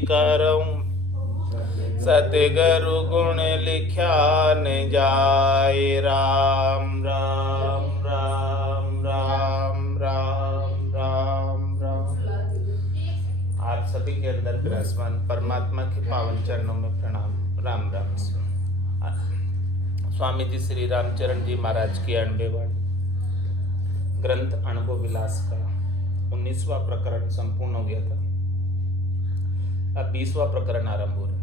करऊं सतगुरु गुण लिख्या न जाए। राम राम राम राम राम राम राम। आप सभी के अंदर विराजमान परमात्मा के पावन चरणों में प्रणाम। राम राम। स्वामी जी श्री रामचरण जी महाराज की 98 वाणी ग्रंथ अनुभव विलास का 19वां प्रकरण संपूर्ण हो गया था। अब 20वां प्रकरण आरंभ हो रहा है।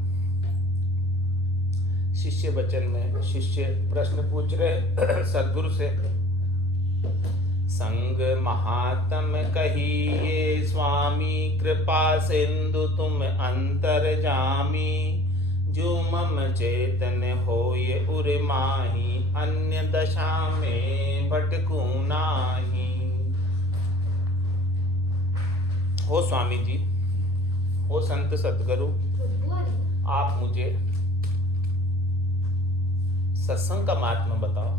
शिष्य वचन में शिष्य प्रश्न पूछ रहे सद्गुरु से, संग महात्म कहिए स्वामी, कृपा सिंधु तुम अंतर जामी। जो मम चेतन होय उर माही, अन्य दशा में भटकू नाही। हो स्वामी जी, हो संत सतगुरु, आप मुझे सत्संग का महात्मा बताओ,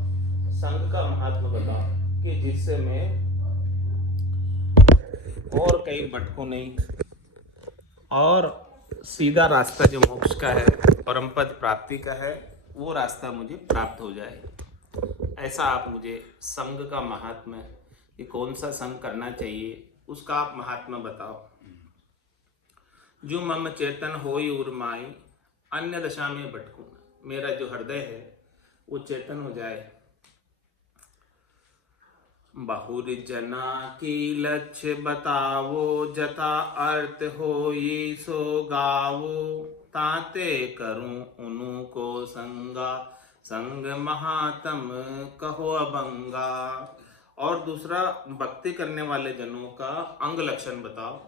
संग का महात्मा बताओ कि जिससे मैं और कहीं भटकू नहीं और सीधा रास्ता जो मोक्ष का है, परम पद प्राप्ति का है, वो रास्ता मुझे प्राप्त हो जाए। ऐसा आप मुझे संग का महात्मा कि कौन सा संग करना चाहिए उसका आप महात्मा बताओ। जो मम चेतन होई उर्माई, अन्य दशा में भटकू। मेरा जो हृदय है वो चेतन हो जाए। बहुर जना की लक्ष्य बतावो, जता अर्थ होई सो गावो। ताते करूं उनु को संगा, संग महात्म कहो अभंगा। और दूसरा, भक्ति करने वाले जनों का अंग लक्षण बताओ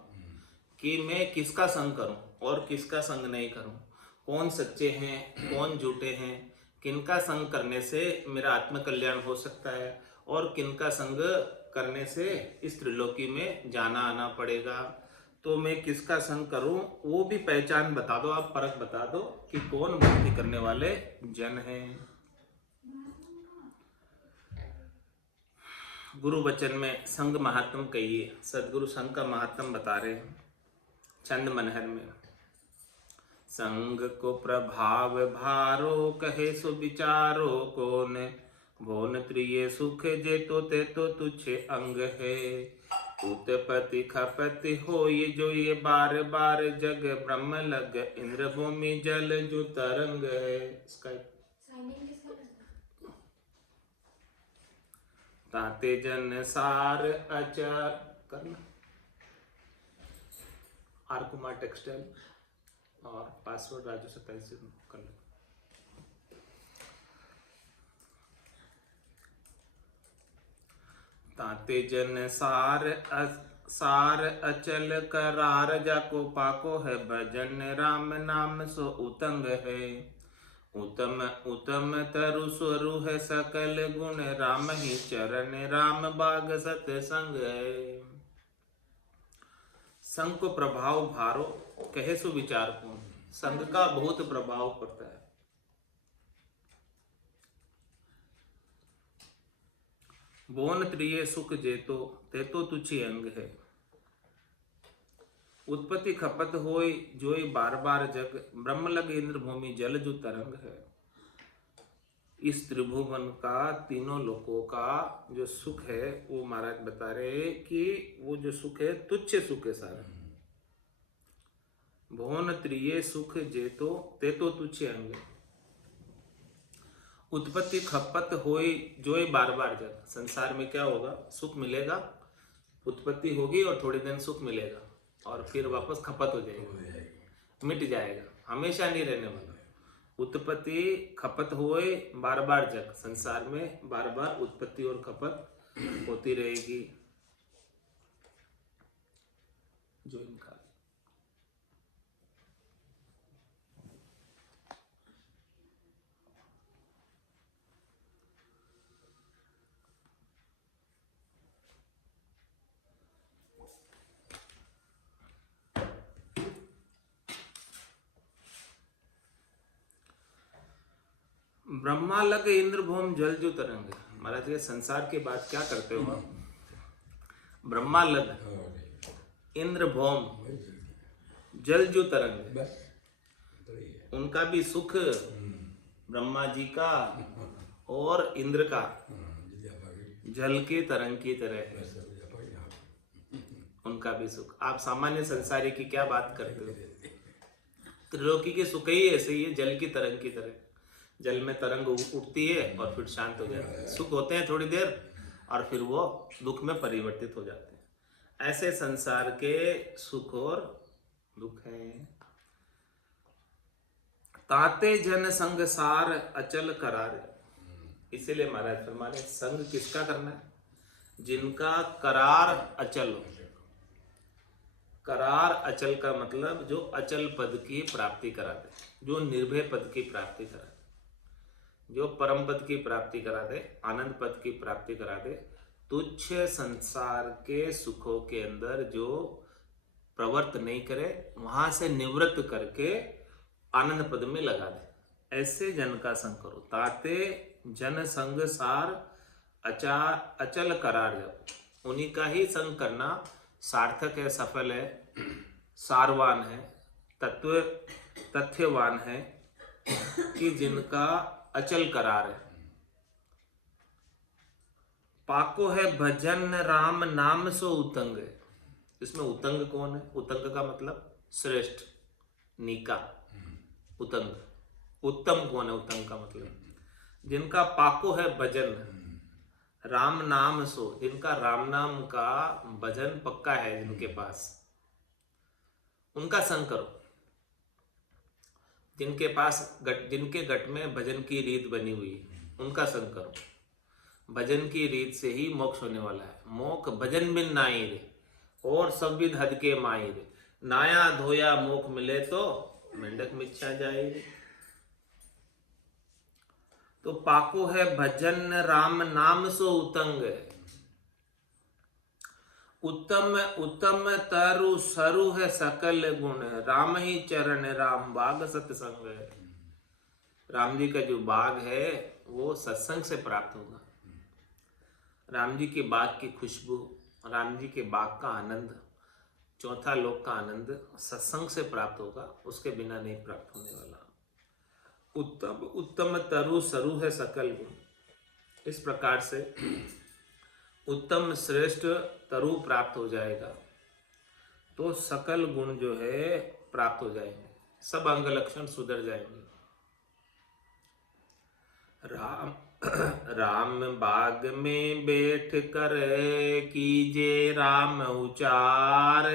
कि मैं किसका संग करूं और किसका संग नहीं करूं, कौन सच्चे हैं कौन झूठे हैं, किनका संग करने से मेरा आत्म कल्याण हो सकता है और किनका संग करने से इस त्रिलोकी में जाना आना पड़ेगा। तो मैं किसका संग करूं वो भी पहचान बता दो, आप फर्क बता दो कि कौन भक्ति करने वाले जन हैं। गुरु वचन में संग महात्म कहिए, सदगुरु संग का महात्म बता रहे हैं चंद मनहर में। संग को प्रभाव भारो, कहे सो विचारो कौन। भोन त्रिय सुख जेतो तेतो तुच्छे अंग है। उत्पत्ति खपति हो ये जो ये बार बार जग, ब्रह्म लग इंद्र भूमि जल जो तरंग है। ताते जन सार अचर करना। आर कुमार टेक्सटाइल और पासवर्ड राजू 27 कर लो। ताते जन सार अचल करार, जाको पाको है भजन राम नाम सो उतंग है। उत्तम उत्तम तरु स्वरु है सकल गुण, राम ही चरण राम बाग सत्संग है। संग को प्रभाव भारो, कहे सो विचार को। संग का बहुत प्रभाव पड़ता है। बोन त्रिय सुख जेतो तेतो तुच्छी अंग है। उत्पत्ति खपत होय जोय बार बार जग, ब्रह्म लग इंद्र भूमि जल जो तरंग है। इस त्रिभुवन का तीनों लोकों का जो सुख है वो महाराज बता रहे कि वो जो सुख है तुच्छ सुख है सारा। भुवन त्रिय सुख जेतो तेतो तुच्छे अंग। उत्पत्ति खपत होए जोए बार बार जग। संसार में क्या होगा, सुख मिलेगा, उत्पत्ति होगी और थोड़े दिन सुख मिलेगा और फिर वापस खपत हो जाएगा, मिट जाएगा, हमेशा नहीं रहने वाला। उत्पत्ति खपत होए बार बार जग। संसार में बार बार उत्पत्ति और खपत होती रहेगी। जो इनका ब्रह्मा लग इंद्र भूम जल जो तरंग। महाराज ये संसार के बाद क्या करते हो आप? ब्रह्मा लग इंद्र भूम जल जो तरंग है, उनका भी सुख ब्रह्मा जी का और इंद्र का जल के तरंग की तरह है, उनका भी सुख। आप सामान्य संसारी की क्या बात करते हो? त्रिलोकी के सुख ही ऐसे ही है, जल की तरंग की तरह। जल में तरंग उठती है और फिर शांत हो जाती है, सुख होते हैं थोड़ी देर और फिर वो दुख में परिवर्तित हो जाते हैं। ऐसे संसार के सुख और दुख हैं। ताते जन संग सार अचल करार, इसीलिए महाराज फरमाने संग किसका करना है? जिनका करार अचल हो। करार अचल का मतलब जो अचल पद की प्राप्ति करा दे, जो निर्भय पद की प्राप्ति करा दे, जो परम पद की प्राप्ति करा दे, आनंद पद की प्राप्ति करा दे, तुच्छ संसार के सुखों के अंदर जो प्रवर्त नहीं करे, वहां से निवृत्त करके आनंद पद में लगा दे, ऐसे जन का संग करो। ताते जन संग सार अचल करार, जब उन्हीं का ही संग करना सार्थक है, सफल है, सारवान है, तथ्यवान है, कि जिनका अचल करार है। पाको है भजन राम नाम सो उतंग है। इसमें उतंग कौन है? उतंग का मतलब श्रेष्ठ, नीका। उतंग उत्तम कौन है? उतंग का मतलब जिनका पाको है भजन राम नाम सो, जिनका राम नाम का भजन पक्का है, जिनके पास, उनका संग करो। जिनके पास जिनके गट में भजन की रीत बनी हुई है, उनका संग करो। भजन की रीत से ही मोक्ष होने वाला है। मोक्ष भजन बिन नाई रे, और सब विध हद के माई रे। नाया धोया मोक्ष मिले तो मेंढक मिच्छा जाए। तो पाको है भजन राम नाम सो उतंग, उत्तम उत्तम तरु सरु है सकल गुण, राम ही चरण राम बाग सत्संग है। राम जी का जो बाग है वो सत्संग से प्राप्त होगा। राम जी के बाग की खुशबू, राम जी के बाग का आनंद, चौथा लोक का आनंद सत्संग से प्राप्त होगा, उसके बिना नहीं प्राप्त होने वाला। उत्तम उत्तम तरु सरु है सकल गुण, इस प्रकार से उत्तम श्रेष्ठ तरु प्राप्त हो जाएगा तो सकल गुण जो है प्राप्त हो जाएंगे, सब अंग लक्षण सुधर जाएंगे। राम बाग में बैठ कर कीजे राम उचार,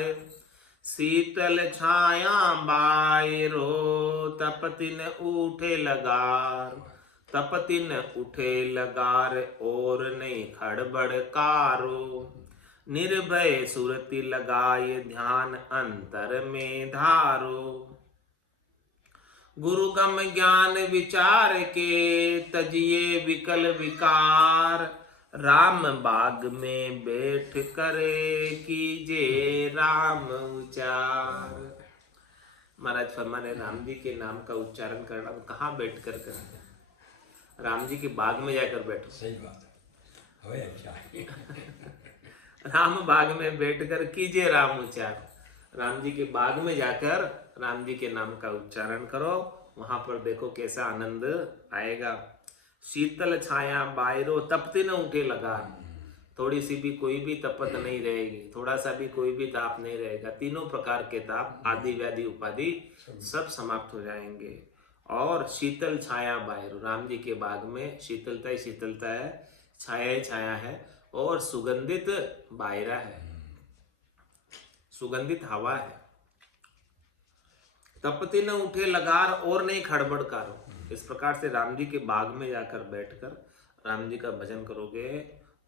शीतल छाया बायरो तपतिन उठे लगार। तपतिन उठे लगार और नहीं खड़बड़ कारो, निर्भय सुरति लगाए ध्यान अंतर में धारो। गुरु गम ज्ञान विचार के तजिए विकल विकार, राम बाग में बैठ करे कीजे राम उचार। महाराज फरमाने राम जी के नाम का उच्चारण करना तो कहाँ बैठ कर करना? राम जी के बाग में जाकर बैठो। सही बात है, अच्छा राम बाग में बैठकर कीजिए राम उच्चार। राम जी के बाग में जाकर राम जी के नाम का उच्चारण करो, वहां पर देखो कैसा आनंद आएगा। शीतल छाया बायरो तपती न उठे लगा, थोड़ी सी भी कोई भी तपत नहीं रहेगी, थोड़ा सा भी कोई भी ताप नहीं रहेगा। तीनों प्रकार के ताप, आदि व्याधि उपाधि सब समाप्त हो जाएंगे। और शीतल छाया बायरो, राम जी के बाग में शीतलता ही शीतलता है, छाया ही छाया है, और सुगंधित बायरा है, सुगंधित हवा है। तपती न उठे लगार और नहीं खड़बड़ कारो। इस प्रकार से राम जी के बाग में जाकर बैठकर राम जी का भजन करोगे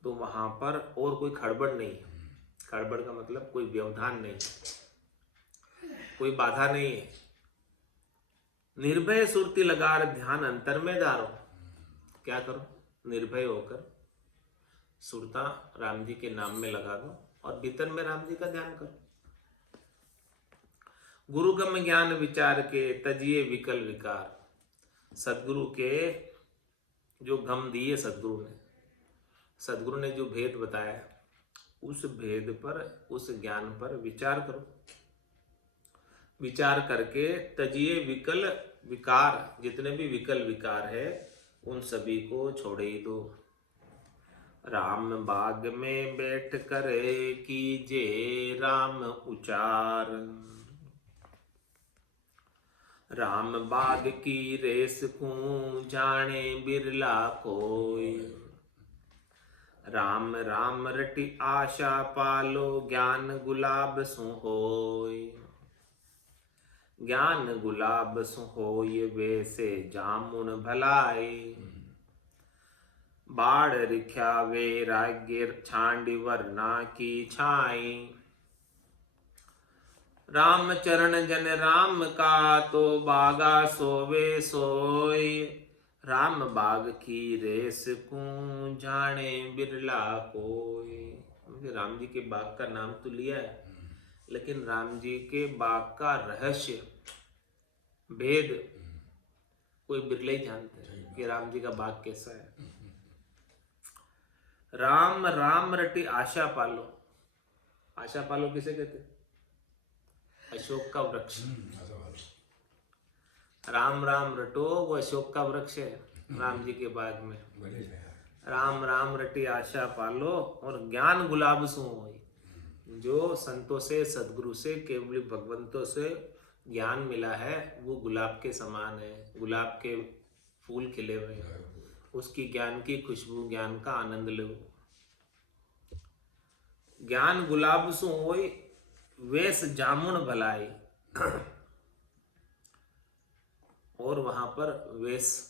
तो वहां पर और कोई खड़बड़ नहीं है। खड़बड़ का मतलब कोई व्यवधान नहीं, कोई बाधा नहीं है। निर्भय सुरती लगार ध्यान अंतर में धारो। क्या करो? निर्भय होकर सुरता राम जी के नाम में लगा दो और भीतर में राम जी का ध्यान करो। गुरु गम ज्ञान विचार के तजिए विकल विकार। सदगुरु के जो गम दिए सदगुरु ने जो भेद बताया, उस भेद पर, उस ज्ञान पर विचार करो। विचार करके तजिए विकल विकार, जितने भी विकल विकार है उन सभी को छोड़ ही दो। राम बाग में बैठ कर कीजे राम उचार, राम बाग की रेस को जाने बिरला कोई, राम राम रटी आशा पालो ज्ञान गुलाब सु होय, ज्ञान गुलाब सु होय वैसे जामुन भलाई, बाढ़ रिख्या वैराग्य छांडी वरना की छाई, राम चरण जन राम का तो बागा सोवे सोय, राम बाग की रेस को जाने बिरला कोई। हमने राम जी के बाग का नाम तो लिया है, लेकिन राम जी के बाग का रहस्य भेद कोई बिरले ही जानते हैं कि राम जी का बाग कैसा है। राम राम रटी आशा पालो, आशा पालो किसे कहते हैं? अशोक का वृक्ष। राम राम रटो, वो अशोक का वृक्ष है राम जी के बाग में। राम राम रटी आशा पालो और ज्ञान गुलाब सु होई, जो संतों से सदगुरु से केवल भगवंतों से ज्ञान मिला है वो गुलाब के समान है, गुलाब के फूल खिले हुए हैं, उसकी ज्ञान की खुशबू, ज्ञान का आनंद लो। ज्ञान गुलाब सु होई वेश जामुन भलाई, और वहां पर वेश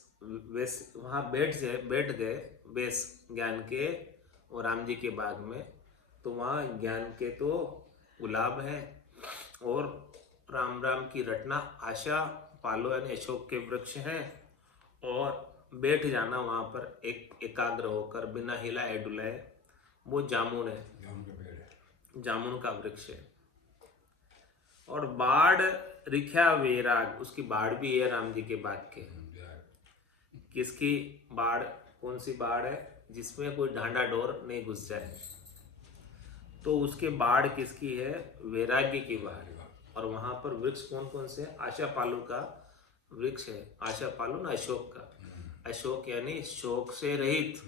वहां बैठ गए वेश ज्ञान के और राम जी के बाग में, तो वहाँ ज्ञान के तो गुलाब है और राम राम की रटना आशा पालो यानी अशोक के वृक्ष हैं, और बैठ जाना वहाँ पर एकाग्र होकर बिना हिलाए डुलाए, वो जामुन है, जामुन का वृक्ष है। और बाढ़ रिख्या वैराग, उसकी बाढ़ भी है राम जी के बाग के। किसकी बाढ़? कौन सी बाढ़ है? जिसमें कोई ढांडा डोर नहीं घुस जाए, तो उसके बाढ़ किसकी है? वैराग्य की बाढ़। और वहां पर वृक्ष कौन कौन से? आशा पालू का वृक्ष है, आशा पालू ना अशोक का, अशोक यानी शोक से रहित।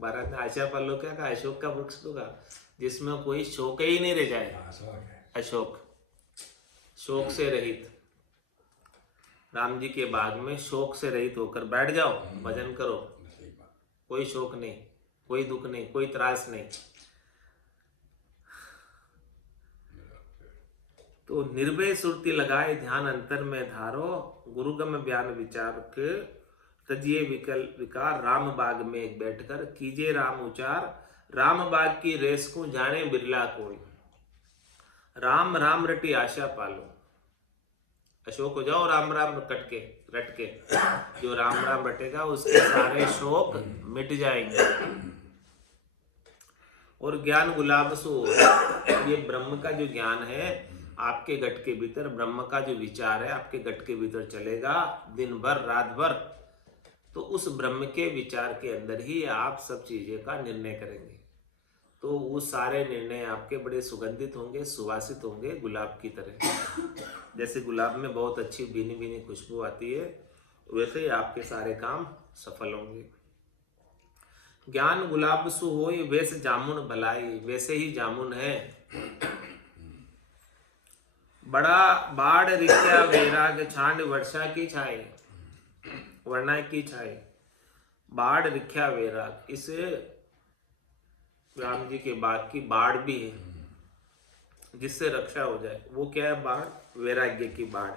भारत ने आशा पालू क्या कहा? अशोक का वृक्ष तो कहा जिसमें कोई शोक ही नहीं रह जाए, अशोक, शोक से रहित। राम जी के बाग में शोक से रहित होकर बैठ जाओ, भजन करो, कोई शोक नहीं, कोई दुख नहीं, कोई त्रास नहीं। तो निर्भय सुरती लगाए ध्यान अंतर में धारो, गुरुगम बयान विचार के तजिए विकल विकार, राम बाग में एक बैठकर कीजिए राम उचार, राम बाग की रेस को जाने बिरला कोई, राम राम रटी आशा पालो। अशोक हो जाओ राम राम रट के, जो राम राम रटेगा उसके सारे शोक मिट जाएंगे। और ज्ञान गुलाब सो, ये ब्रह्म का जो ज्ञान है आपके घट के भीतर, ब्रह्म का जो विचार है आपके घट के भीतर चलेगा दिन भर रात भर, तो उस ब्रह्म के विचार के अंदर ही आप सब चीजें का निर्णय करेंगे। तो वो सारे निर्णय आपके बड़े सुगंधित होंगे, सुवासित होंगे, गुलाब की तरह। जैसे गुलाब में बहुत अच्छी भीनी भीनी खुशबू आती है, वैसे ही आपके सारे काम सफल होंगे। ज्ञान गुलाब सु होई वैसे जामुन भलाई, वैसे ही जामुन है। बड़ा बाढ़ रिख्या वैराग छांड वर्षा की छाए, वरना की छाए। बाढ़ रिख्या वैराग, इस राम जी के बाग की बाढ़ भी है जिससे रक्षा हो जाए। वो क्या है बाढ़? वैराग्य की बाढ़।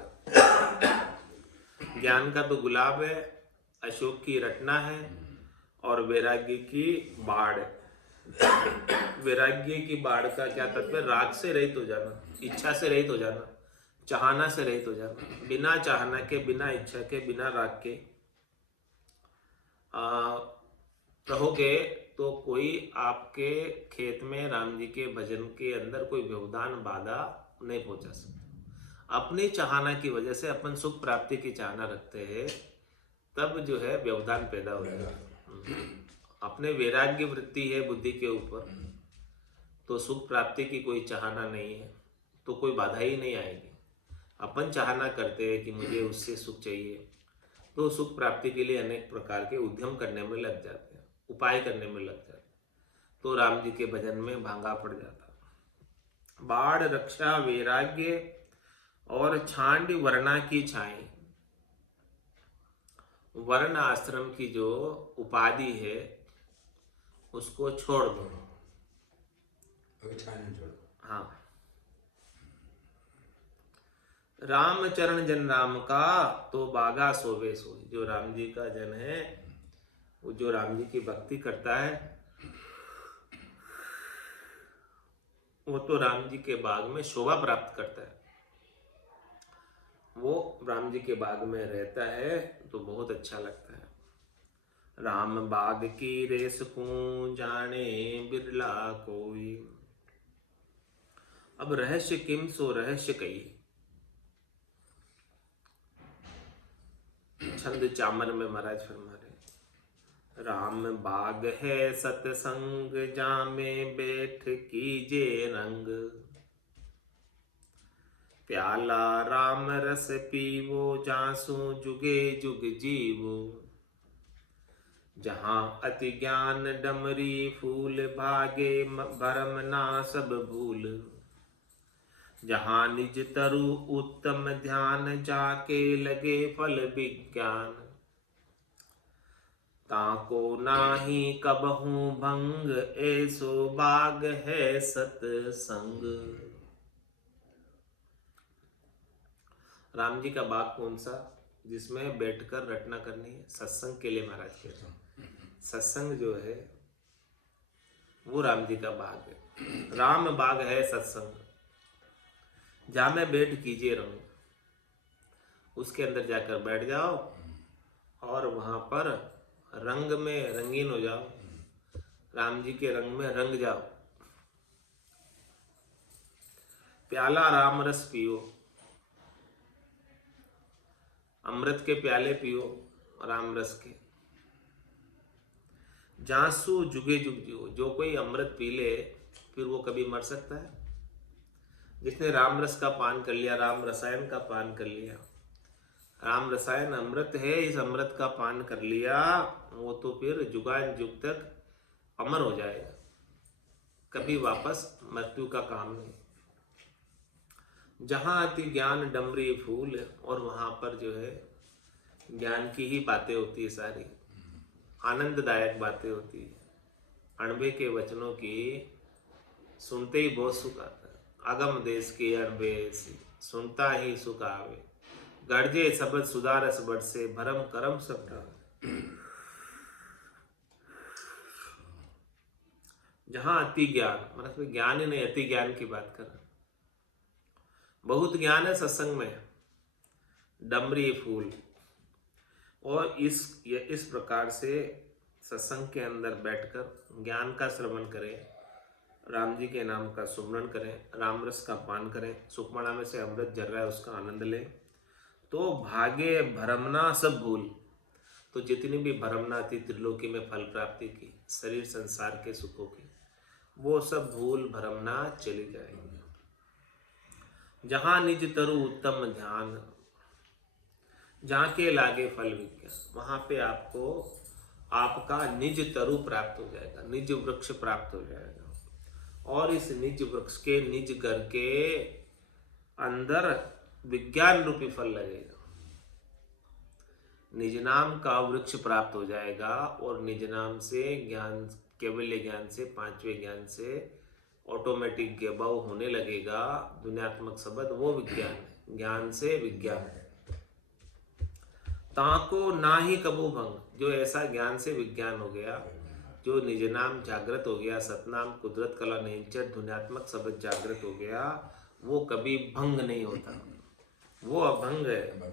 ज्ञान का तो गुलाब है, अशोक की रटना है, और वैराग्य की बाढ़। वैराग्य की बाढ़ का क्या तत्व? राग से रहित हो जाना, इच्छा से रहित हो जाना, चाहना से रहित हो जाना। बिना चाहना के, बिना इच्छा के, बिना राग के रहोगे तो कोई आपके खेत में राम जी के भजन के अंदर कोई व्यवधान बाधा नहीं पहुंचा सकता। अपनी चाहना की वजह से अपन सुख प्राप्ति की चाहना रखते हैं, तब जो है व्यवधान पैदा हो जाता है। अपने वैराग्य वृत्ति है बुद्धि के ऊपर, तो सुख प्राप्ति की कोई चाहना नहीं है तो कोई बाधा ही नहीं आएगी। अपन चाहना करते हैं कि मुझे उससे सुख चाहिए, तो सुख प्राप्ति के लिए अनेक प्रकार के उद्यम करने में लग जाते हैं, उपाय करने में लग जाते हैं। तो राम जी के भजन में भांगा पड़ जाता। बाढ़ रक्षा वैराग्य और छांड वर्णा की छाई। वर्ण आश्रम की जो उपाधि है उसको छोड़ दो। अभी छाने छोड़ो। हाँ, राम चरण जन राम का तो बागा सोवे सोई। जो राम जी का जन है, वो जो राम जी की भक्ति करता है, वो तो राम जी के बाग में शोभा प्राप्त करता है। वो राम जी के बाग में रहता है तो बहुत अच्छा लगता है। राम बाग की रेस को जाने बिरला कोई। अब रहस्य किम सो रहस्य कही। छंद चामर में महाराज फरमा रहे, राम बाग है सतसंग जामे बैठ कीजे रंग। प्याला राम रस पीवो जासु जुगे जुग जीवो। जहां अति ज्ञान डमरी फूल भागे भरम ना सब भूल। जहां निज तरु उत्तम ध्यान जाके लगे फल विज्ञान। ताको नाही कबहू भंग ऐसो बाग है सतसंग। राम जी का बाग कौन सा, जिसमें बैठकर रटना करनी है, सत्संग के लिए महाराज कहते हैं। सत्संग जो है वो राम जी का बाग है। राम बाग है सत्संग, जहाँ में बैठ कीजिए रंग। उसके अंदर जाकर बैठ जाओ और वहां पर रंग में रंगीन हो जाओ, राम जी के रंग में रंग जाओ। प्याला राम रस पियो, अमृत के प्याले पियो राम रस के। जासू जुगे जुग जियो। जो कोई अमृत पी ले फिर वो कभी मर सकता है? जिसने राम रस का पान कर लिया, राम रसायन का पान कर लिया, राम रसायन अमृत है, इस अमृत का पान कर लिया, वो तो फिर जुगान जुग तक अमर हो जाएगा, कभी वापस मृत्यु का काम नहीं। जहां अति ज्ञान डमरी फूल, और वहां पर जो है ज्ञान की ही बातें होती है, सारी आनंददायक बातें होती है। अणबे के वचनों की सुनते ही बहुत सुख आता है। अगम देश के अणबे सुनता ही सुख आवे। गर्जे शब्द सुधारस बरसे भरम करम सब ढावे। जहां अति ज्ञान, मतलब ज्ञान ही नहीं, अति ज्ञान की बात कर रहा। बहुत ज्ञान है सत्संग में, डमरी फूल। और इस प्रकार से सत्संग के अंदर बैठकर ज्ञान का श्रवण करें, राम जी के नाम का सुमरण करें, राम रस का पान करें, सुखमणा में से अमृत झर रहा है उसका आनंद लें, तो भागे भरमना सब भूल। तो जितनी भी भरमना थी त्रिलोकी में फल प्राप्ति की, शरीर संसार के सुखों की, वो सब भूल भरमना चली जाएगी। जहां निज तरु उत्तम ध्यान, जहाँ के लागे फल विज्ञान, वहां पे आपको आपका निज तरु प्राप्त हो जाएगा, निज वृक्ष प्राप्त हो जाएगा। और इस निज वृक्ष के, निज घर के अंदर विज्ञान रूपी फल लगेगा। निज नाम का वृक्ष प्राप्त हो जाएगा और निज नाम से ज्ञान, केवल्य ज्ञान से, पांचवें ज्ञान से ऑटोमेटिक ज्ञान होने लगेगा। दुनियात्मक शब्द वो विज्ञान है, ज्ञान से विज्ञान है। ताको ना ही कबू भंग, जो ऐसा ज्ञान से विज्ञान हो गया, जो निज नाम जागृत हो गया, सतनाम कुदरत कला निंचर ध्वन्यात्मक शब्द जागृत हो गया, वो कभी भंग नहीं होता, वो अभंग है।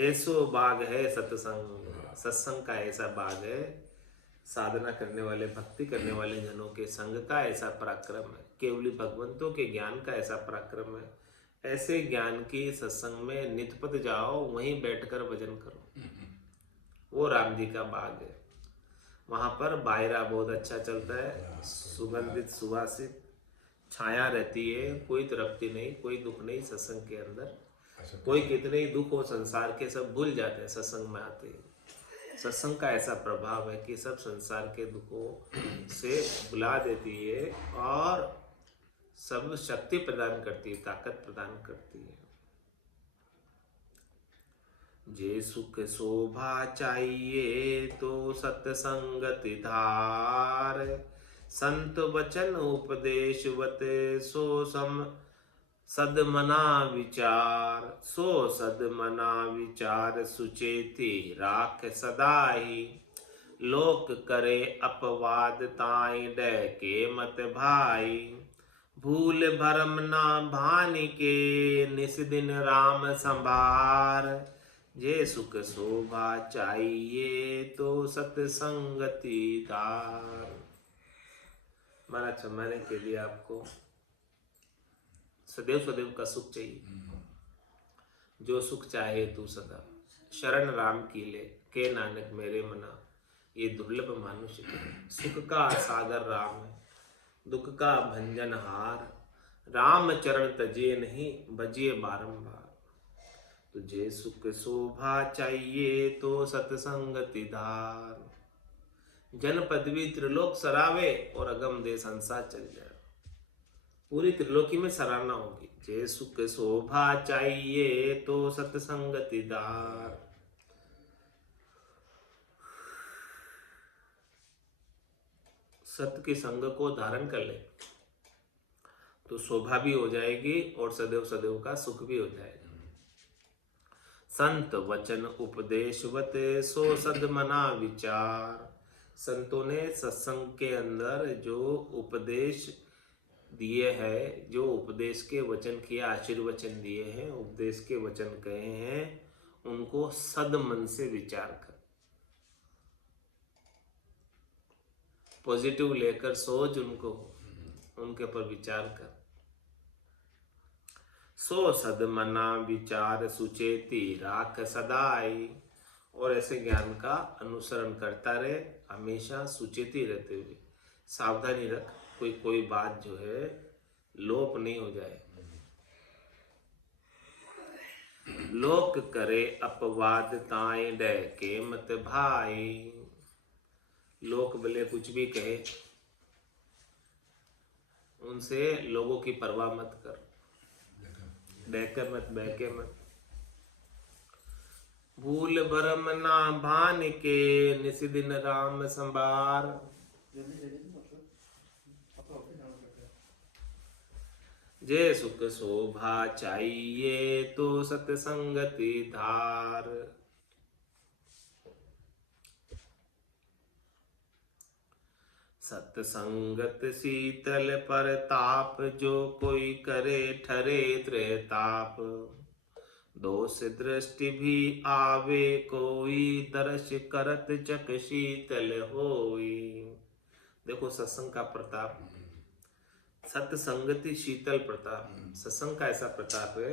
ऐसो बाग है सत्संग, सत्संग का ऐसा बाग है, साधना करने वाले, भक्ति करने वाले जनों के संग का ऐसा पराक्रम है, केवली भगवंतों के ज्ञान का ऐसा पराक्रम है। ऐसे ज्ञान की सत्संग में नितपत जाओ, वहीं बैठकर भजन करो, वो राम जी का बाग है। वहां पर बायरा बहुत अच्छा चलता है, सुगंधित सुवासित, छाया रहती है, कोई तृप्ति नहीं, कोई दुख नहीं सत्संग के अंदर। ऐसा कोई कितने ही दुख हो संसार के सब भूल जाते हैं सत्संग में आते ही। सत्संग का ऐसा प्रभाव है कि सब संसार के दुखों से बुला देती है और सब शक्ति प्रदान करती है, ताकत प्रदान करती है। जे सुख शोभा चाहिए तो सत्संगति धार, संत वचन उपदेश वत सो सदमना विचार। सो सदमना विचार सुचेती राख सदाई, लोक करे अपवाद ताई डह के मत भाई। भूल भरम ना भानि के निस दिन राम संभार, जे सुख शोभा चाहिए तो सत्संगति धार। महाराज सम्माने के लिए आपको सदैव सदैव का सुख चाहिए। जो सुख चाहे तू सदा, शरण राम की ले के नानक मेरे मना। ये दुर्लभ मानुष के सुख का सागर राम है, दुख का भंजन हार। राम चरण तजिए नहीं, बजिए बारंबार। तुझे सुख शोभा चाहिए तो सत्संगति धार। जन पदवी त्रिलोक सरावे और अगम दे संसार चल जाए। पूरी त्रिलोकी में सराहना होगी। जे सुख शोभा चाहिए तो सत्संगति धार। सत्य के संग को धारण कर ले तो शोभा भी हो जाएगी और सदैव सदैव का सुख भी हो जाएगा। संत वचन उपदेशवत सो सदमना विचार। संतों ने सत्संग के अंदर जो उपदेश दिए हैं, जो उपदेश के वचन किए, आशीर्वचन दिए हैं, उपदेश के वचन कहे हैं, उनको सदमन से विचार कर, पॉजिटिव लेकर सोच, उनको उनके ऊपर विचार कर। सो सदमना विचार सुचेती राख सदाई। और ऐसे ज्ञान का अनुसरण करता रहे, हमेशा सुचेती रहते हुए। सावधानी रख, कोई बात जो है लोप नहीं हो जाए। लोक करे अपवाद ताए डह के मत भाई। लोक भले कुछ भी कहे, उनसे लोगों की परवाह मत कर, डहकर मत, बहके मत। भूल भरम ना भान के निस दिन राम संभार। जे सुख शोभा चाहिए तो सत्संगति धार। सत्संगत शीतल पर ताप, जो कोई करे ठरे त्रैताप। दोष दृष्टि भी आवे कोई, दर्श करत चक शीतल होई। देखो सत्संग का प्रताप, सत्संगति शीतल प्रताप। सत्संग का ऐसा प्रताप है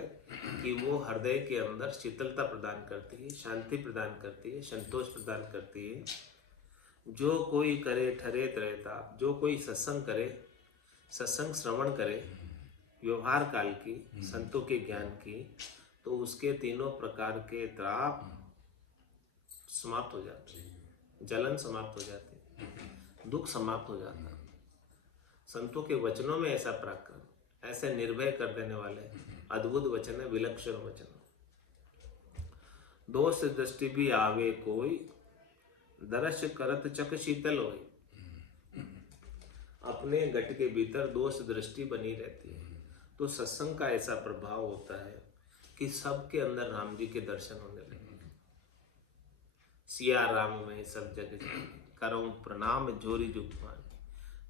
कि वो हृदय के अंदर शीतलता प्रदान करती है, शांति प्रदान करती है, संतोष प्रदान करती है। जो कोई करे ठरे त्रैताप। जो कोई सत्संग करे, सत्संग श्रवण करे व्यवहार काल की, संतों के ज्ञान की, तो उसके तीनों प्रकार के ताप समाप्त हो जाते हैं। जलन समाप्त हो जाती है, दुख समाप्त हो जाता है। संतों के वचनों में ऐसा पराक्रम, ऐसे निर्भय कर देने वाले अद्भुत वचन है, विलक्षण वचन। दोष दृष्टि भी आवे कोई, दर्श करत चक शीतल होई। अपने घट के भीतर दोष दृष्टि बनी रहती है। तो सत्संग का ऐसा प्रभाव होता है कि सबके अंदर राम जी के दर्शन होने लगे। सिया राम में सब जग करऊं प्रणाम जोरी जुगमान।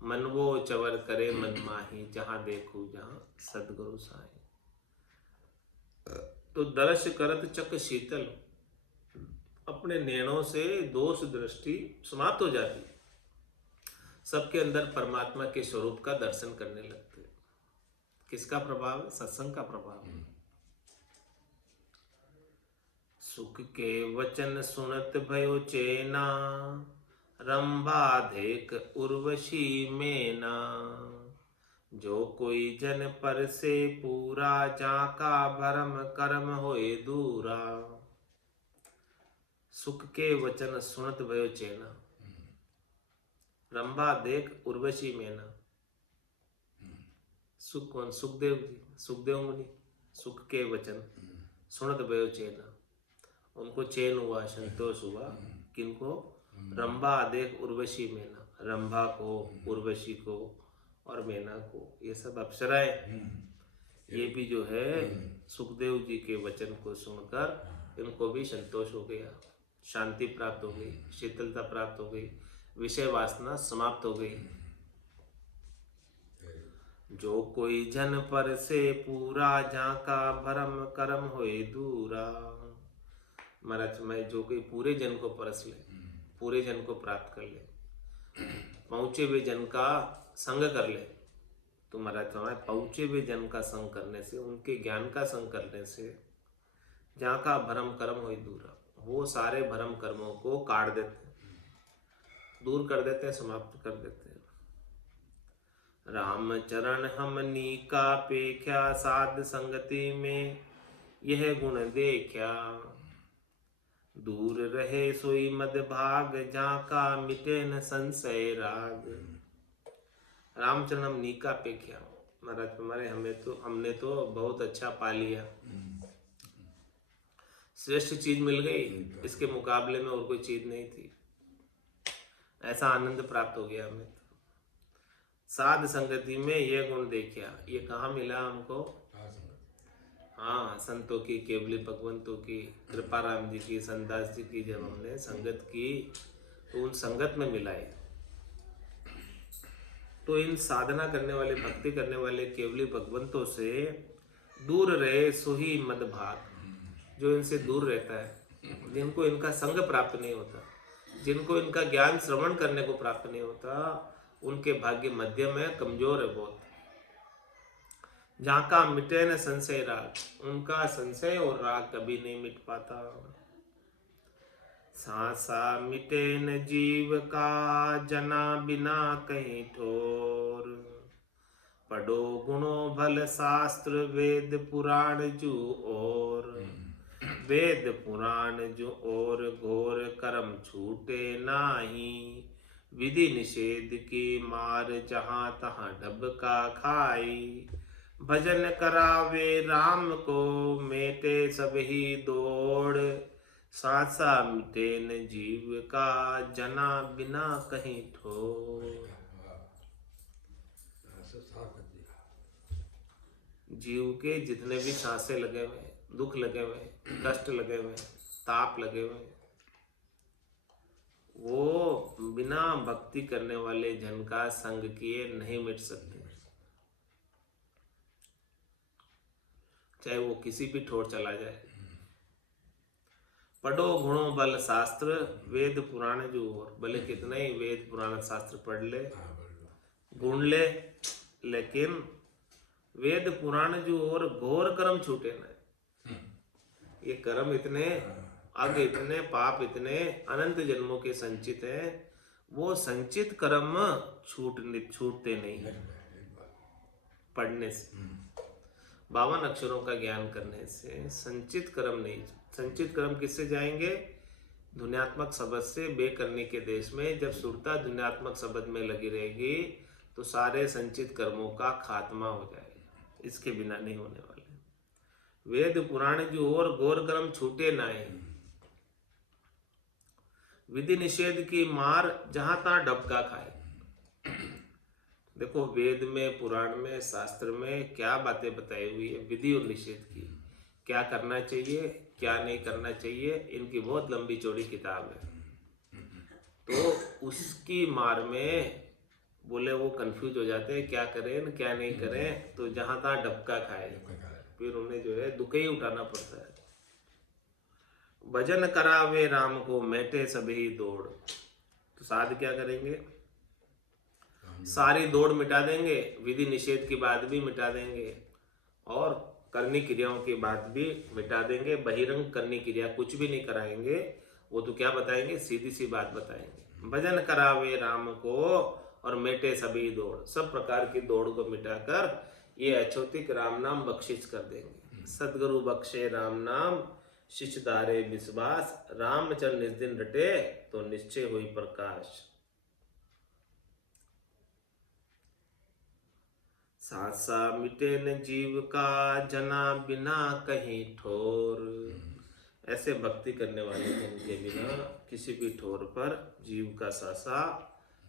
मन वो चवर करे मन माही, जहां देखूं जहां सदगुरु साई। तो दर्श करत चक शीतल, अपने नैनों से दोष दृष्टि समाप्त हो जाती, सबके अंदर परमात्मा के स्वरूप का दर्शन करने लगते। किसका प्रभाव? सत्संग का प्रभाव। सुख के वचन सुनत भयो चेना, रंभा देख उर्वशी मेना। जो कोई जन पर से पूरा, जाका भरम कर्म होए दूरा। सुख के वचन सुनत भयो चेना, रंभा देख उर्वशी मेना। सुख कौन? सुखदेव जी, सुखदेव मुनि। सुख के वचन सुनत भयो चेना, उनको चैन हुआ, संतोष हुआ। किनको? रंभा देख उर्वशी मेना, रंभा को, उर्वशी को और मेना को, ये सब अप्सराएं, ये भी जो है सुखदेव जी के वचन को सुनकर इनको भी संतोष हो गया, शांति प्राप्त हो गई, शीतलता प्राप्त हो गई, विषय वासना समाप्त हो गई। जो कोई जन पर से पूरा, जाका भरम कर्म होए दूरा। महाराज मैं जो कोई पूरे जन को परस ले, पूरे जन को प्राप्त कर ले, पहुंचे हुए जन का संग कर ले, तो महाराज हमारे पहुंचे हुए जन का संग करने से, उनके ज्ञान का संग करने से, जहाँ का भरम कर्म होए दूरा, वो सारे भरम कर्मों को काट देते हैं, दूर कर देते हैं, समाप्त कर देते हैं। राम चरण हमनी का पेख्या, साध संगति में यह गुण देखा। दूर रहे सोई मद भाग, जाका मिटे न संशय राग। रामचरण हमनी का पेख्या, महाराज हमारे हमने तो बहुत अच्छा पा लिया, श्रेष्ठ चीज मिल गई, इसके मुकाबले में और कोई चीज नहीं थी, ऐसा आनंद प्राप्त हो गया हमें। साध संगति में यह गुण देखा, ये कहाँ मिला हमको? हाँ, संतों की, केवली भगवंतों की, कृपाराम जी की, संदास जी की जब हमने संगत की तो उन संगत में मिला है। तो इन साधना करने वाले, भक्ति करने वाले केवली भगवंतों से दूर रहे सोही मद भाग, जो इनसे दूर रहता है, जिनको इनका संग प्राप्त नहीं होता, जिनको इनका ज्ञान श्रवण करने को प्राप्त नहीं होता, उनके भाग्य मध्यम है, कमजोर है बहुत। जहाँ का मिटे न संशय राग, उनका संशय और राग कभी नहीं मिट पाता। सांसा मिटे न जीव का, जना बिना कहीं ठोर। पढ़ो गुणों भल शास्त्र, वेद पुराण जू और। वेद पुराण जो और, घोर कर्म छूटे नाही। विधि निषेध की मार, जहाँ तहाँ डबका खाई। भजन करावे राम को, मेटे सब ही दौड़। सांसा मिटे न जीव का, जना बिना कहीं ठोर। जीव के जितने भी सांसें लगे हुए, दुख लगे हुए, कष्ट लगे हुए, ताप लगे हुए, वो बिना भक्ति करने वाले जन का संग किए नहीं मिट सकते, चाहे वो किसी भी ठोर चला जाए। पढ़ो गुणों बल शास्त्र, वेद पुराण जो और, भले कितने ही वेद पुराण शास्त्र पढ़ ले, गुण ले, लेकिन वेद पुराण जो और घोर कर्म छूटे न। ये कर्म इतने, अग इतने, पाप इतने अनंत जन्मों के संचित हैं, वो संचित कर्म छूटते नहीं पढ़ने से। 52 अक्षरों का ज्ञान करने से संचित कर्म नहीं। संचित कर्म किससे जाएंगे? धुन्यात्मक शब्द से। बे करने के देश में जब सुरता धुन्यात्मक शब्द में लगी रहेगी तो सारे संचित कर्मों का खात्मा हो जाएगा, इसके बिना नहीं होने वाले। वेद पुराण जो और, घोर कर्म छूटे नाए। विधि निषेध की मार, जहां तहां डबका खाए। देखो वेद में, पुराण में, शास्त्र में क्या बातें बताई हुई है विधि और निषेध की, क्या करना चाहिए, क्या नहीं करना चाहिए, इनकी बहुत लंबी चौड़ी किताब है। तो उसकी मार में बोले वो कंफ्यूज हो जाते हैं, क्या करें क्या नहीं करें, तो जहां तहां डबका खाए, फिर उन्हें जो है दुख ही उठाना पड़ता है। भजन करावे राम को, मेटे सभी दौड़। तो साध क्या करेंगे? सारी दौड़ मिटा देंगे, विधि निषेध की बात भी मिटा देंगे, और करनी क्रियाओं की बात भी मिटा देंगे। बहिरंग करनी क्रिया कुछ भी नहीं कराएंगे, वो तो क्या बताएंगे? सीधी सी बात बताएंगे। भजन करावे राम को, और मेटे सभी दौड़, सब प्रकार की दौड़ को मिटाकर ये अछौतिक राम नाम बख्शिश कर देंगे। सदगुरु बख्शे राम नाम, शिष्य धारे विश्वास, रामचरण निज दिन रटे तो निश्चय हुई प्रकाश। सासा मिटे न जीव का, जना बिना कहीं ठोर। ऐसे भक्ति करने वाले जन के बिना किसी भी ठोर पर जीव का सासा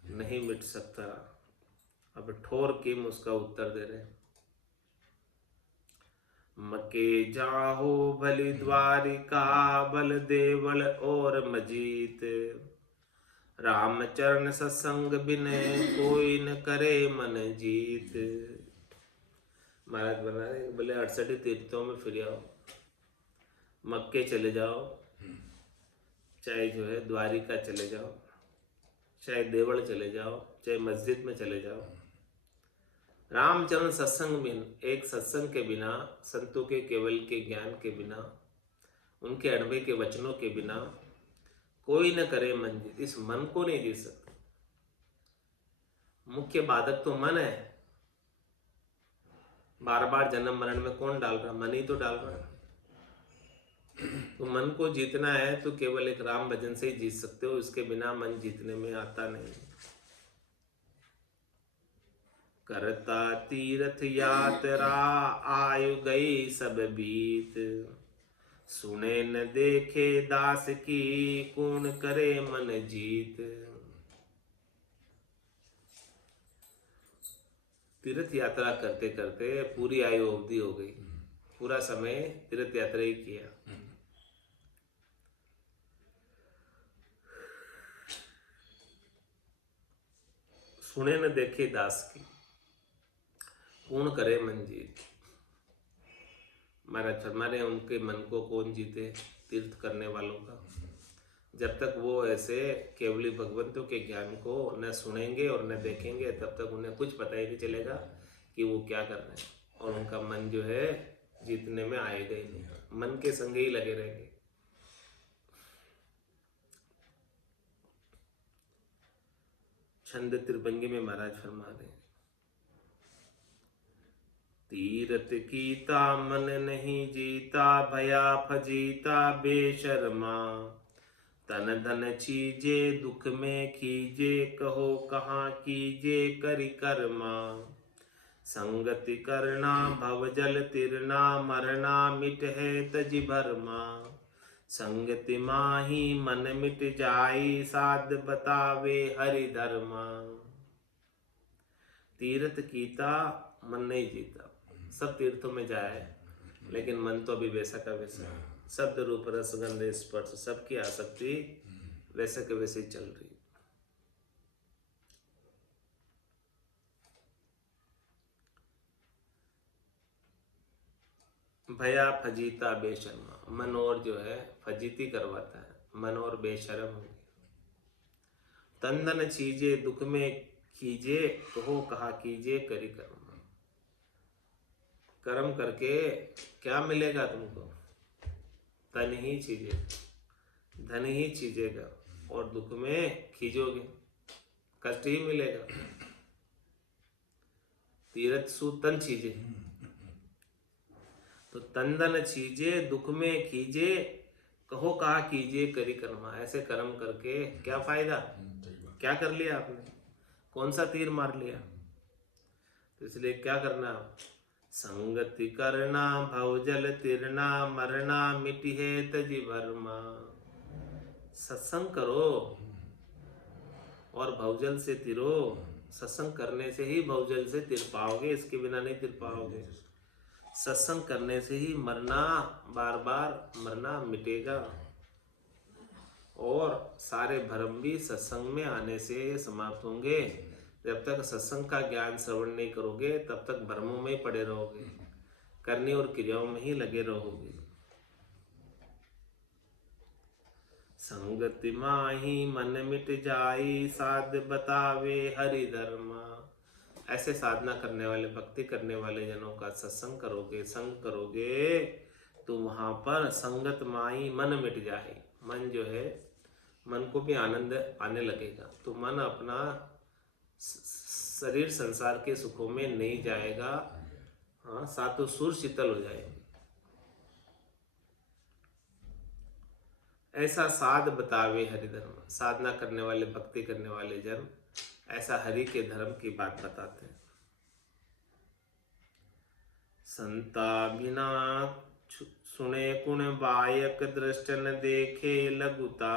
नहीं मिट सकता। अब ठोर किम उसका उत्तर दे रहे। मके जाहो भली द्वारिका, बल देवल और मजीत। रामचरण सत्संग बिने, कोई न करे मन जीत। महाराज बना रहे बोले 68 तीर्थों में फिर आओ, मक्के चले जाओ, चाहे जो है द्वारिका चले जाओ, चाहे देवल चले जाओ, चाहे मस्जिद में चले जाओ, रामचरण सत्संग बिन, एक सत्संग के बिना, संतों के केवल के ज्ञान के बिना, उनके अड़बे के वचनों के बिना कोई न करे मन जीत। इस मन को नहीं जीत सकता। मुख्य बाधक तो मन है। बार बार जन्म मरण में कौन डाल रहा? मन ही तो डाल रहा है। तो मन को जीतना है तो केवल एक राम भजन से ही जीत सकते हो, इसके बिना मन जीतने में आता नहीं। करता तीर्थ यात्रा, आयु गई सब बीत। सुने न देखे दास की, कौन करे मन जीत। तीर्थ यात्रा करते करते पूरी आयु अवधि हो गई, पूरा समय तीर्थ यात्रा ही किया। सुने न देखे दास की, कौन करे मन जीत। महाराज फरमा रहे उनके मन को कौन जीते? तीर्थ करने वालों का। जब तक वो ऐसे केवली भगवंतों के ज्ञान को न सुनेंगे और न देखेंगे, तब तक उन्हें कुछ पता ही नहीं चलेगा कि वो क्या कर रहे हैं, और उनका मन जो है जीतने में आएगा ही नहीं, मन के संग ही लगे रहेंगे। छंद त्रिभंगी में महाराज फरमा रहे, तीरथ कीता मन नहीं जीता, भया फजीता बेशर्मा। तन धन चीजे दुख में खीजे, कहो कहाँ कीजे करि कर्मा। संगति करना भवजल तिरना, मरना मिट है तज भरमा। संगति माही मन मिट जाई, साध बतावे हरि धर्मा। तीर्थ कीता मन नहीं जीता, सब तीर्थों में जाए लेकिन मन तो अभी वैसा का वैसा, शब्द रूप रस गंध स्पर्श सबकी आसक्ति वैसे के वैसे ही चल रही। भया फजीता बेशर्मा, मन और जो है फजीती करवाता है, मन और बेशर्म हो गया। तंदन चीजे दुख में कीजे, कहो कहा कीजे करी कर्म। कर्म करके क्या मिलेगा तुमको? तन ही चीजेगा, धन ही चीजेगा, और दुख में खींचोगे, कष्ट ही मिलेगा। तीरथ सु तन चीजे, तो तन धन चीजे दुख में खींचे, कहो कहा कीजिए करी कर्मा। ऐसे कर्म करके क्या फायदा? क्या कर लिया आपने? कौन सा तीर मार लिया? तो इसलिए क्या करना? संगति करना भवजल तिरना, मरना मिटी है तजी भरमा। सत्संग करो और भवजल से तिरो। सत्संग करने से ही भवजल से तिर पाओगे, इसके बिना नहीं तिर पाओगे। सत्संग करने से ही मरना, बार बार मरना मिटेगा, और सारे भ्रम भी सत्संग में आने से समाप्त होंगे। जब तक सत्संग का ज्ञान श्रवण नहीं करोगे तब तक भ्रमों में ही पड़े रहोगे, करने और क्रियाओं में ही लगे रहोगे। संगति माही मन मिट जाई, साध बतावे हरि धर्मा। ऐसे साधना करने वाले, भक्ति करने वाले जनों का सत्संग करोगे, संग करोगे, तो वहां पर संगत माही मन मिट जाए। मन जो है, मन को भी आनंद आने लगेगा, तो मन अपना शरीर संसार के सुखों में नहीं जाएगा। हाँ, सातों सुर शीतल हो जाएंगे। ऐसा साध बतावे हरि धर्म, साधना करने वाले, भक्ति करने वाले जन ऐसा हरि के धर्म की बात बताते हैं। संता बिना सुने कुण बायक, दृष्ट न देखे लघुता,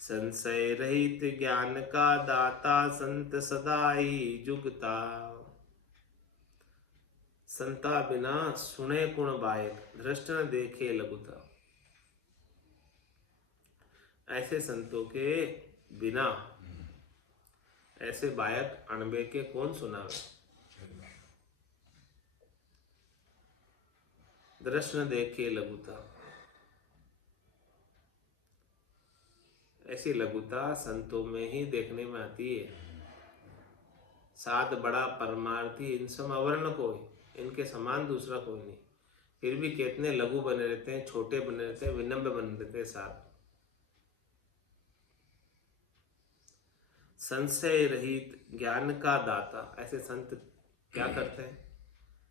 संशय रहित ज्ञान का दाता, संत सदा ही जुगता। संता बिना सुने कुण बायक, दृष्ट न देखे लघुता। ऐसे संतों के बिना ऐसे बायक अणबे के कौन सुनावे। दृष्ट न देखे लघुता, ऐसी लघुता संतों में ही देखने में आती है। साध बड़ा परमार्थी इन सब अवर्ण कोई, इनके समान दूसरा कोई नहीं, फिर भी कितने लघु बने रहते हैं, छोटे बने रहते हैं, विनम्र बने रहते हैं। साध संशय रहित ज्ञान का दाता, ऐसे संत क्या करते हैं,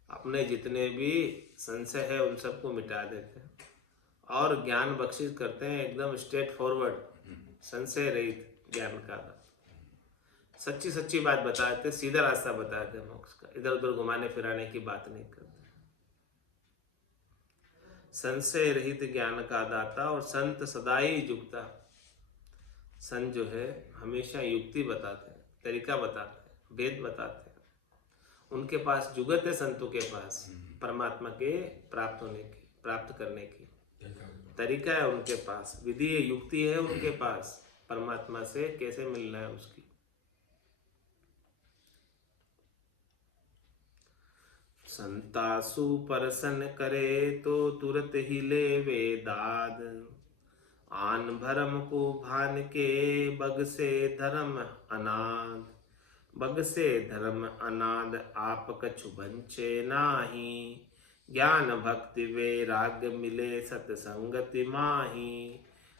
अपने जितने भी संशय है उन सबको मिटा देते हैं और ज्ञान बख्शिश करते हैं, एकदम स्ट्रेट फॉरवर्ड, संशय रहित ज्ञान का दाता। सच्ची सच्ची बात बताते, सीधा रास्ता बताते हैं मोक्ष का, इधर उधर घुमाने फिराने की बात नहीं करते। संशय रहित ज्ञान का दाता और संत सदा ही जुगता। संत जो है हमेशा युक्ति बताते हैं, तरीका बताते हैं, वेद बताते हैं। उनके पास जुगत है, संतों के पास परमात्मा के प्राप्त होने की, प्राप्त करने की तरीका है उनके पास, विधि है, युक्ति है उनके पास, परमात्मा से कैसे मिलना है उसकी। संतासु परसन करे तो तुरत ही ले वे दाद, आन भरम को भान के बग से धर्म अनाद। बग से धर्म अनाद आप कछु बंचे नाही, ज्ञान भक्ति वैराग्य मिले सतसंगति माही।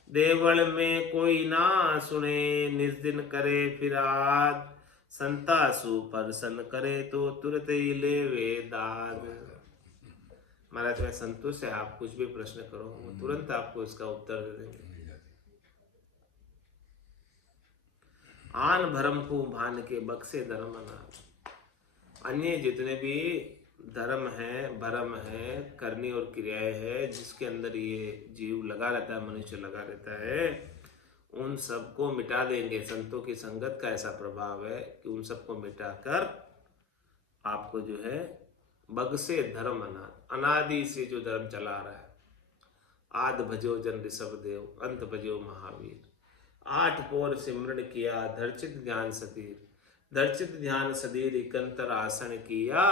देवल में कोई ना सुने निज दिन करे फिराद, संतासु परसन करे तो तुरत ही ले वे दाद। महाराज मैं संतोष है, आप कुछ भी प्रश्न करो वो तुरंत आपको इसका उत्तर दे देंगे। आन भरम को भान के बक्से धर्म अनाद। अन्य जितने भी धर्म है, भरम है, करनी और क्रियाएं है, जिसके अंदर ये जीव लगा रहता है, मनुष्य लगा रहता है, उन सबको मिटा देंगे। संतों की संगत का ऐसा प्रभाव है कि उन सबको मिटाकर आपको जो है बग से धर्म अनाद, अनादि से जो धर्म चला रहा है, आद भजो जन ऋषभ देव, अंत भजो महावीर। 8 पोर सिमरण किया, धर्चित ध्यान सतीर, धर्चित ध्यान सदीर, इकंतर आसन किया,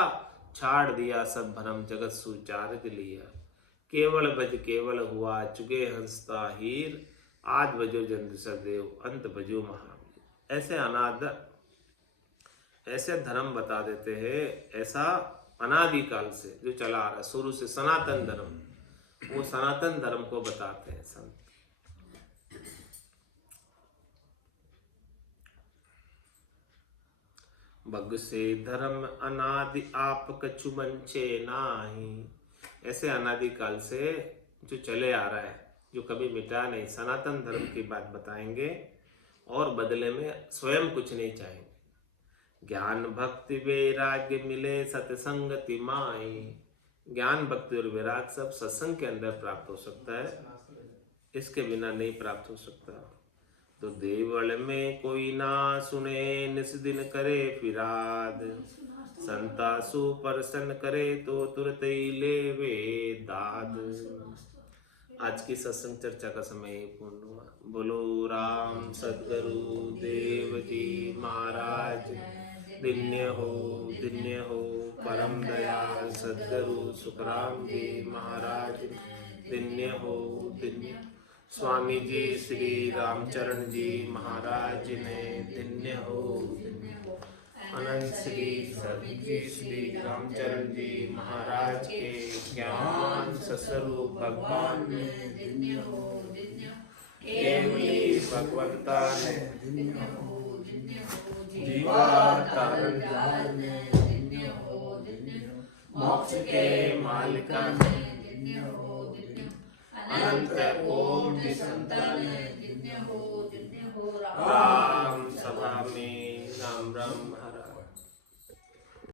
छाड़ दिया सब भरम जगत सुचारित लिया। केवल भज केवल हुआ, चुगे हंसता हीर, आद भजो जन ऋषभ देव, अंत भजो महावीर। ऐसे अनाद, ऐसे धर्म बता देते हैं, ऐसा अनादिकाल से जो चला आ रहा है, शुरू से सनातन धर्म, वो सनातन धर्म को बताते हैं संत। बग से धर्म अनादि आप कछु बंचे नाही। ऐसे अनादिकाल से जो चले आ रहा है, जो कभी मिटा नहीं, सनातन धर्म की बात बताएंगे और बदले में स्वयं कुछ नहीं चाहेंगे। ज्ञान भक्ति वैराग्य मिले सत्संगति माई। ज्ञान भक्ति और वैराग सब सत्संग के अंदर प्राप्त हो सकता है, इसके बिना नहीं प्राप्त हो सकता। तो देवल में कोई ना सुने निस दिन करे फिराद, संतासु परसन करे तो तुरत ही ले वे दाद। आज की सत्संग चर्चा का समय पूर्ण हुआ। बोलो राम सद्गुरु देव जी महाराज, दिन्य हो परम दयाल सद्गुरु सुखराम जी महाराज, दिन्य हो दिन्य। स्वामी जी श्री रामचरण जी महाराज ने दिन्य हो। अनंत श्री सद्गुरु श्री रामचरण जी महाराज के ज्ञान स्वरूप भगवान ने दिन्य हो। केवली भगवंता ने जीवा कारण जाल में जिन्य हो मोक्ष के मालिका में जिन्य हो अनंत कोटि संतान जिन्य हो राम सभा में राम राम महाराज।